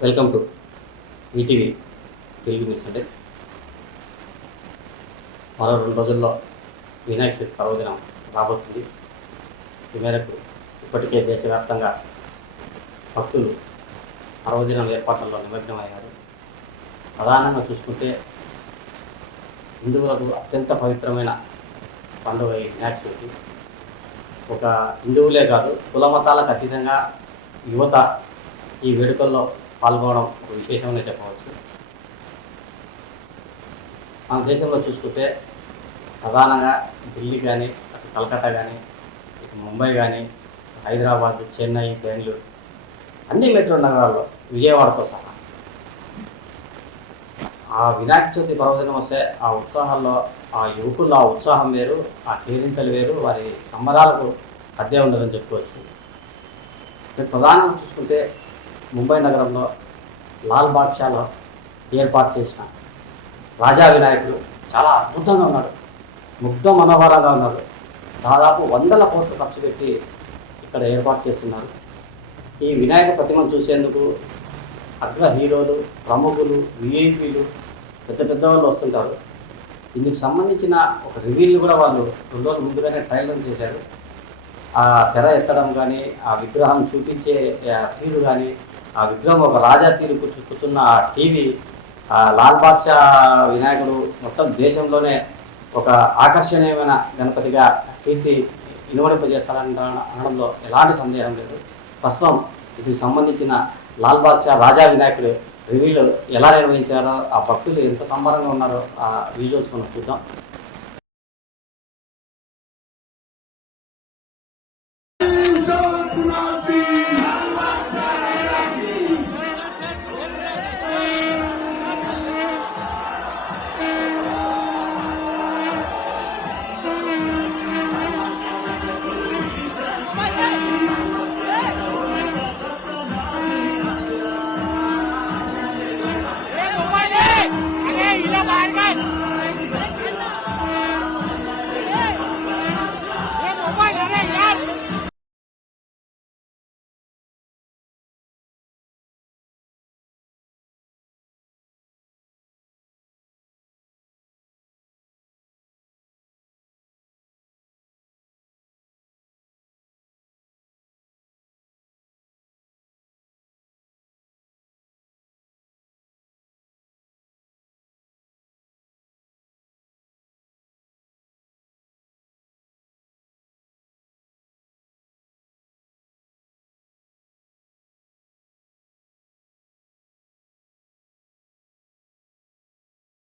Welcome to ETV Telugu news. అంటే మరో 2 రోజుల్లో వినాయక చవితి పర్వదినం రాబోతుంది. ఈ మేరకు ఇప్పటికే దేశవ్యాప్తంగా భక్తులు పర్వదినం ఏర్పాట్లలో నిమగ్నమయ్యారు. ప్రధానంగా చూసుకుంటే హిందువులకు అత్యంత పవిత్రమైన పండుగ ఈ వినాయక చవితి. ఒక హిందువులే కాదు, కుల మతాలకు అతీతంగా యువత ఈ వేడుకల్లో పాల్గొనడం ఒక విశేషమనే చెప్పవచ్చు. మన దేశంలో చూసుకుంటే ప్రధానంగా ఢిల్లీ కానీ, అటు కలకత్తా కానీ, ఇటు ముంబై కానీ, హైదరాబాద్, చెన్నై, బెంగళూరు, అన్ని మెట్రో నగరాల్లో, విజయవాడతో సహా ఆ వినాయక చవితి పర్వదినం వస్తే ఆ ఉత్సాహాల్లో ఆ యువకుల్లో ఆ ఉత్సాహం వేరు, ఆ కేరింతలు వేరు, వారి సంబరాలకు అద్దే ఉండదని చెప్పుకోవచ్చు. ప్రధానంగా చూసుకుంటే ముంబై నగరంలో లాల్ బాద్షాలో ఏర్పాటు చేసిన రాజా వినాయకుడు చాలా అద్భుతంగా ఉన్నాడు, ముగ్ధ మనోహరంగా ఉన్నాడు. దాదాపు 100 కోట్లు ఖర్చు పెట్టి ఇక్కడ ఏర్పాటు చేస్తున్నారు. ఈ వినాయక ప్రతిమను చూసేందుకు అగ్ర హీరోలు, ప్రముఖులు, విఐపీలు, పెద్ద పెద్ద వాళ్ళు వస్తుంటారు. ఇందుకు సంబంధించిన ఒక రివ్యూలు కూడా వాళ్ళు 2 రోజుల ముందుగానే ట్రైలర్ చేశారు. ఆ తెర ఎత్తడం కానీ, ఆ విగ్రహం చూపించే తీరు కానీ, ఆ విగ్రహం ఒక రాజా తీరు కూర్చున్న ఆ టీవీ, లాల్ బాద్షా వినాయకుడు మొత్తం దేశంలోనే ఒక ఆకర్షణీయమైన గణపతిగా కీర్తి అనడంలో ఎలాంటి సందేహం లేదు. ప్రస్తుతం దీనికి సంబంధించిన లాల్ బాద్షా రాజా వినాయకుడు రివ్యూలు ఎలా నిర్వహించారో, ఆ భక్తులు ఎంత సంబరంగా ఉన్నారో ఆ విజువల్స్ మనం చూద్దాం.